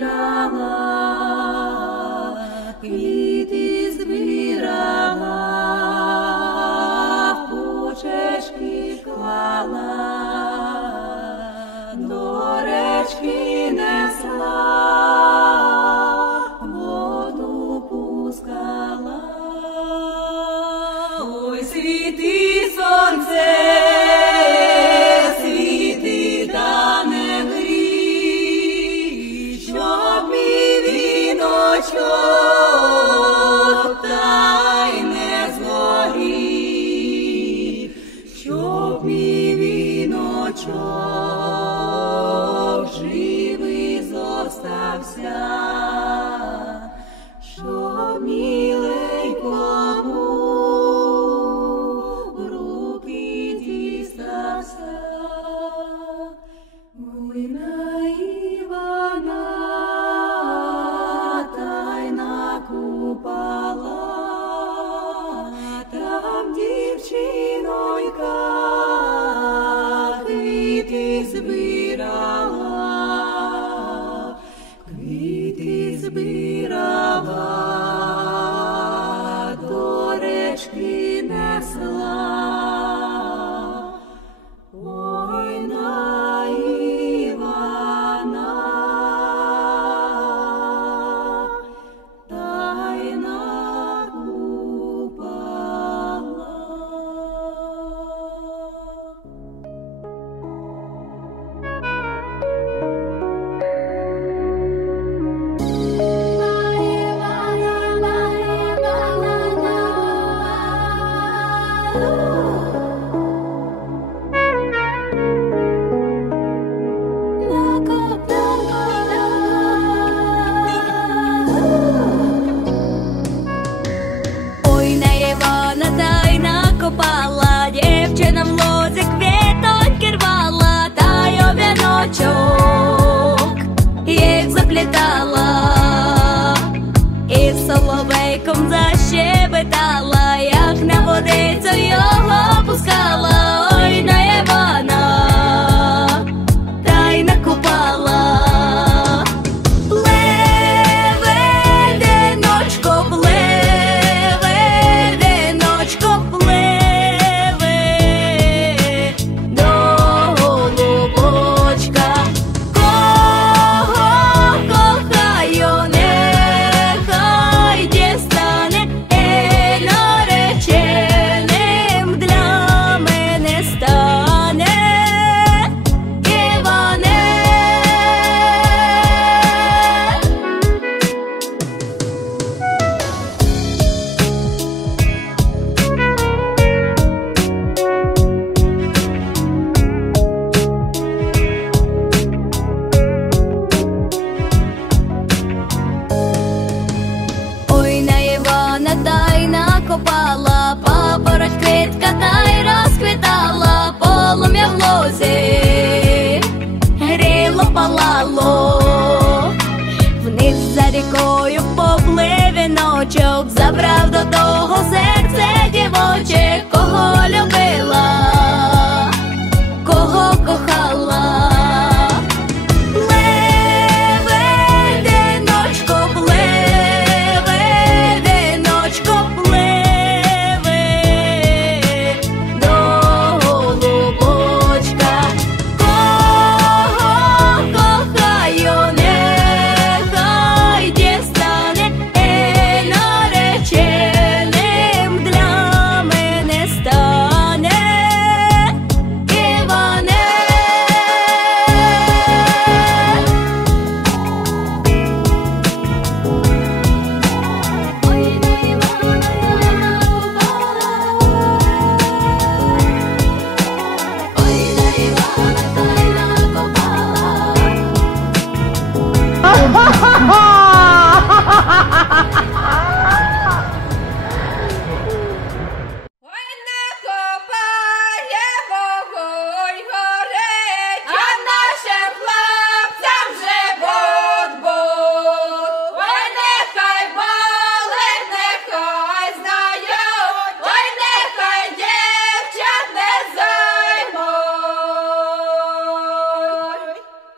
збирала, квіти збирала, в кучечки клала, до речки несла, воду пускала. Ой, світи сонце, світи та не грій, щоб мій віночок та й не згорів, щоб мій віночок живий зостався, щоб міленькому в руки дістався. Ой, на Івана та й накупала, там дівчинонька квіти збирала, квіти збирала, до речки несла. Ой, на Івана та й накупала. Ой, на Івана та й накопала, дівчина в лозі квітоньки рвала, та й у віночок їх заплітала, і соловейком защебетала, як на водицю його пускала. Ой, на Івана та й накопала. Копала, папороть квітка та й розквітала, полум'я в лозі гріло, палало, вниз за рікою поплив віночок, забрав до того серце дівоче, кого любила, кого кохала.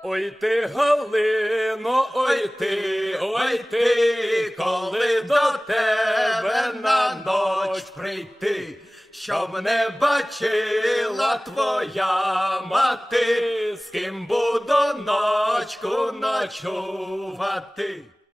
Ой ти, Галино, ой ти, коли до тебе на ноч прийти, щоб не бачила твоя мати, з ким буду ночку ночувати.